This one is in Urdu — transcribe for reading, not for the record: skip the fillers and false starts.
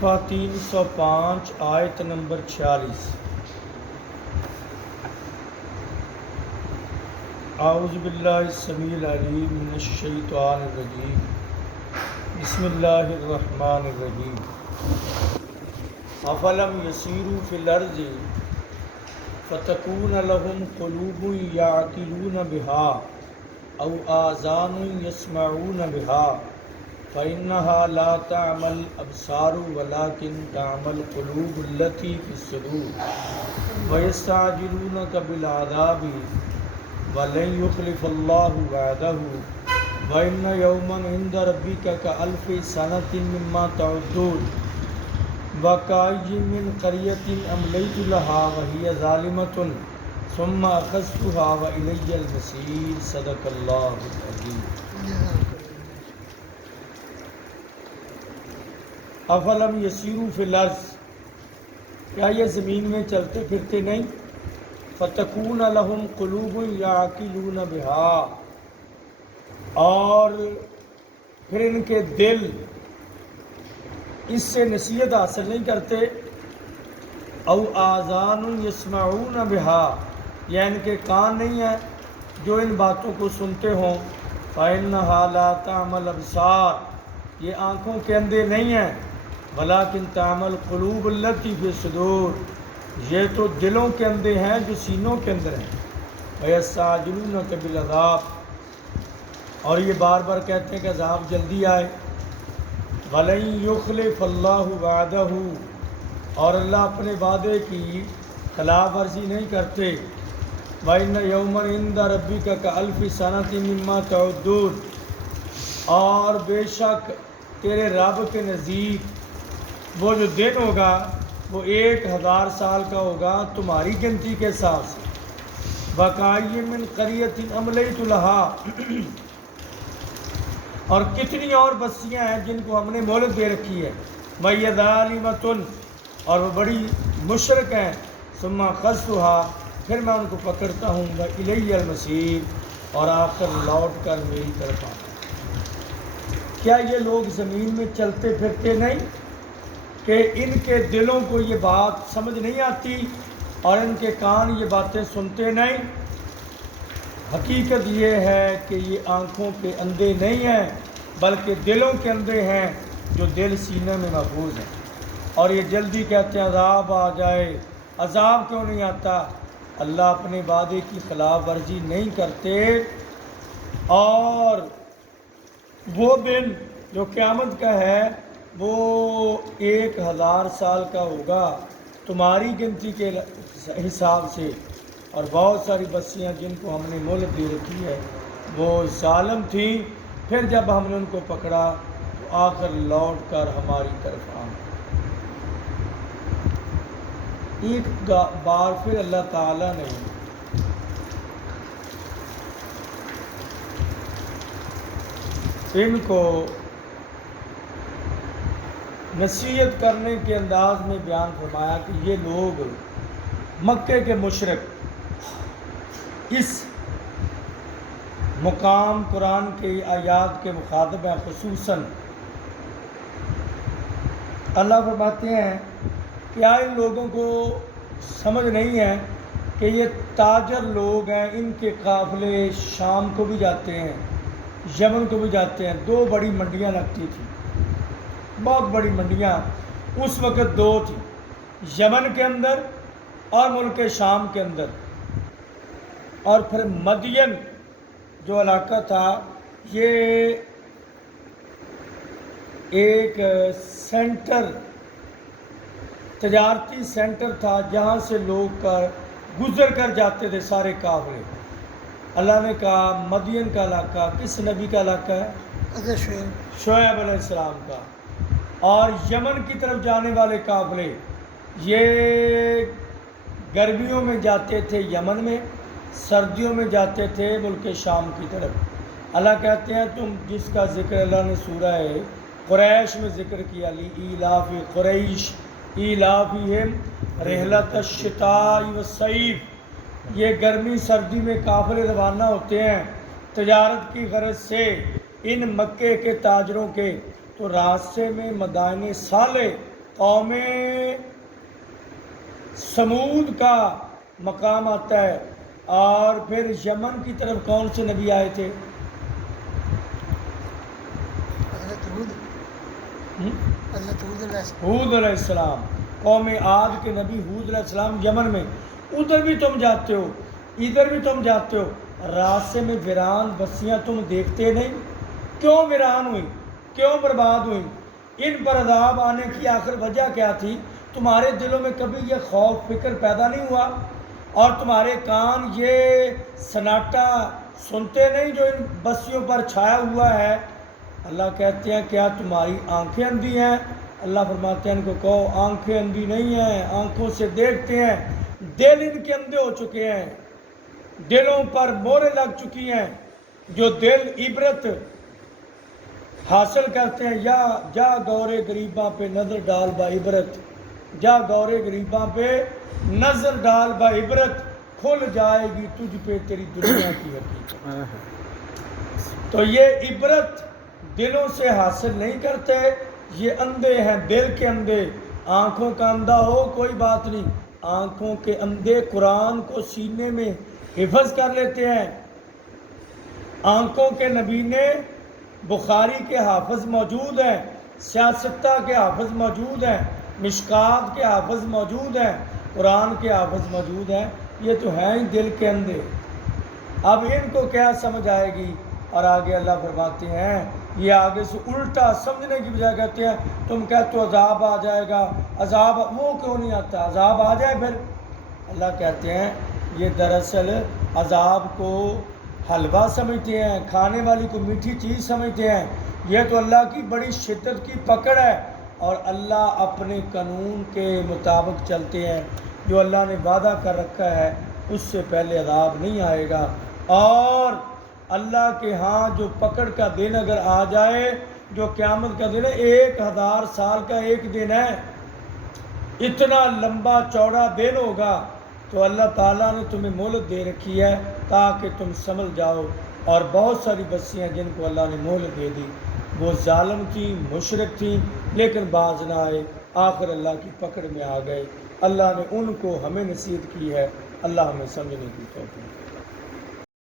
صفحہ 305 آیت نمبر 46۔ اعوذ باللہ السمیع العلیم من الشیطان الرجیم، بسم اللہ الرحمن الرحیم۔ افلم یسیروا فی الارض فتکون لهم قلوب یعقلون بها او آذان یسمعون بها فإنها لا تعمى الأبصار ولكن تعمى القلوب التي في الصدور ويستعجلونك بالعذاب ولن يخلف الله وعده وإن يوما عند ربك كألف سنة مما تعدون وكأي من قرية أمليت لها وهي ظالمة ثم أخذتها وإلي المصير۔ صدق الله العظيم۔ افلم یسیروا فی الارض، کیا یہ زمین میں چلتے پھرتے نہیں؟ فتکون لہم قلوب یعقلون بہا، اور پھر ان کے دل اس سے نصیحت حاصل نہیں کرتے، او آذان یسمعون بہا، یا ان کے کان نہیں ہیں جو ان باتوں کو سنتے ہوں۔ فإنها لا تعمى الأبصار، یہ آنکھوں کے اندھے نہیں ہیں، ولیکن تعمى القلوب التي في الصدور، یہ تو دلوں کے اندھے ہیں جو سینوں کے اندر ہیں۔ ويستعجلونك بالعذاب، اور یہ بار بار کہتے ہیں کہ عذاب جلدی آئے۔ وَلَن يُخْلِفَ اللَّهُ وَعْدَهُ، اور اللہ اپنے وعدے کی خلاف ورزی نہیں کرتے۔ وَإِنَّ يَوْمًا عِندَ رَبِّكَ كَأَلْفِ سَنَةٍ مِّمَّا تَعُدُّونَ، اور بے شک تیرے رب کے نزدیک وہ جو دن ہوگا وہ 1000 سال کا ہوگا تمہاری گنتی کے حساب سے۔ وَكَأَيٍّ مِّن قَرْيَةٍ أَمْلَيْتُ لَهَا، اور کتنی اور بستیاں ہیں جن کو ہم نے مہلت دے رکھی ہے۔ وَهِيَ ظَالِمَةٌ، اور وہ بڑی مشرک ہیں۔ ثُمَّ أَخَذْتُهَا، پھر میں ان کو پکڑتا ہوں۔ وَإِلَيَّ الْمَصِيرُ، اور آخر لوٹ کر میری طرف آتا۔ کیا یہ لوگ زمین میں چلتے پھرتے نہیں کہ ان کے دلوں کو یہ بات سمجھ نہیں آتی اور ان کے کان یہ باتیں سنتے نہیں؟ حقیقت یہ ہے کہ یہ آنکھوں کے اندھے نہیں ہیں بلکہ دلوں کے اندھے ہیں، جو دل سینے میں محفوظ ہیں۔ اور یہ جلدی کہتے ہیں عذاب آ جائے، عذاب کیوں نہیں آتا؟ اللہ اپنے وعدے کی خلاف ورزی نہیں کرتے، اور وہ دن جو قیامت کا ہے وہ 1000 سال کا ہوگا تمہاری گنتی کے حساب سے۔ اور بہت ساری بستیاں جن کو ہم نے مہلت دے رکھی ہے وہ ظالم تھیں، پھر جب ہم نے ان کو پکڑا تو آخر لوٹ کر ہماری طرف آئے۔ ایک بار پھر اللہ تعالیٰ نے ان کو نصیحت کرنے کے انداز میں بیان فرمایا کہ یہ لوگ مکے کے مشرک اس مقام قرآن کے آیات کے مخاطب ہیں۔ خصوصاً اللہ فرماتے ہیں کیا ان لوگوں کو سمجھ نہیں ہے کہ یہ تاجر لوگ ہیں، ان کے قافلے شام کو بھی جاتے ہیں، یمن کو بھی جاتے ہیں۔ 2 بڑی منڈیاں لگتی تھیں، بہت بڑی منڈیاں اس وقت 2 تھیں، یمن کے اندر اور ملک شام کے اندر۔ اور پھر مدین جو علاقہ تھا یہ ایک سینٹر، تجارتی سینٹر تھا جہاں سے لوگ گزر کر جاتے تھے سارے قافلے۔ اللہ نے کہا مدین کا علاقہ کس نبی کا علاقہ ہے؟ شعیب علیہ السلام کا۔ اور یمن کی طرف جانے والے قافلے یہ گرمیوں میں جاتے تھے یمن میں، سردیوں میں جاتے تھے ملک شام کی طرف۔ اللہ کہتے ہیں تم جس کا ذکر اللہ نے سورہ قریش میں ذکر کیا، لِإِيلَافِ قُرَيْشٍ إِيلَافِهِمْ رِحْلَةَ الشِّتَاءِ وَالصَّيْفِ، یہ گرمی سردی میں قافلے روانہ ہوتے ہیں تجارت کی غرض سے ان مکے کے تاجروں کے، تو راستے میں مدائن صالح قوم سمود کا مقام آتا ہے، اور پھر یمن کی طرف کون سے نبی آئے تھے؟ ہود علیہ السلام، قوم عاد کے نبی ہود علیہ السلام یمن میں. ادھر بھی تم جاتے ہو، ادھر بھی تم جاتے ہو، راستے میں ویران بستیاں تم دیکھتے نہیں؟ کیوں ویران ہوئی؟ کیوں برباد ہوئی؟ ان پر عذاب آنے کی آخر وجہ کیا تھی؟ تمہارے دلوں میں کبھی یہ خوف فکر پیدا نہیں ہوا؟ اور تمہارے کان یہ سناٹا سنتے نہیں جو ان بستیوں پر چھایا ہوا ہے؟ اللہ کہتے ہیں کیا تمہاری آنکھیں اندھی ہیں؟ اللہ فرماتے ہیں ان کو کہو آنکھیں اندھی نہیں ہیں، آنکھوں سے دیکھتے ہیں، دل ان کے اندھے ہو چکے ہیں، دلوں پر موریں لگ چکی ہیں. جو دل عبرت حاصل کرتے ہیں، یا جا گورے غریباں پہ نظر ڈال با عبرت، جا گورے غریباں پہ نظر ڈال با عبرت، کھل جائے گی تجھ پہ تیری دنیا کی حقیقت. تو یہ عبرت دلوں سے حاصل نہیں کرتے، یہ اندھے ہیں، دل کے اندھے. آنکھوں کا اندھا ہو کوئی بات نہیں، آنکھوں کے اندھے قرآن کو سینے میں حفظ کر لیتے ہیں. آنکھوں کے نبی نے بخاری کے حافظ موجود ہیں، سیاستہ کے حافظ موجود ہیں، مشکات کے حافظ موجود ہیں، قرآن کے حافظ موجود ہیں، یہ تو ہیں ہی دل کے اندھے. اب ان کو کیا سمجھ آئے گی؟ اور آگے اللہ فرماتے ہیں یہ آگے سے الٹا سمجھنے کی بجائے کہتے ہیں تم کہتے ہو عذاب آ جائے گا، عذاب وہ کیوں نہیں آتا؟ عذاب آ جائے پھر. اللہ کہتے ہیں یہ دراصل عذاب کو حلوہ سمجھتے ہیں، کھانے والی کو میٹھی چیز سمجھتے ہیں. یہ تو اللہ کی بڑی شدت کی پکڑ ہے، اور اللہ اپنے قانون کے مطابق چلتے ہیں. جو اللہ نے وعدہ کر رکھا ہے اس سے پہلے عذاب نہیں آئے گا. اور اللہ کے ہاں جو پکڑ کا دن اگر آ جائے، جو قیامت کا دن ہے، 1000 سال کا ایک دن ہے، اتنا لمبا چوڑا دن ہوگا. تو اللہ تعالیٰ نے تمہیں مہلت دے رکھی ہے تاکہ تم سنبھل جاؤ. اور بہت ساری بستیاں جن کو اللہ نے مہلت دے دی، وہ ظالم تھیں، مشرک تھیں، لیکن باز نہ آئے، آخر اللہ کی پکڑ میں آ گئے. اللہ نے ان کو ہمیں نصیحت کی ہے. اللہ ہمیں سمجھنے کی توفیق.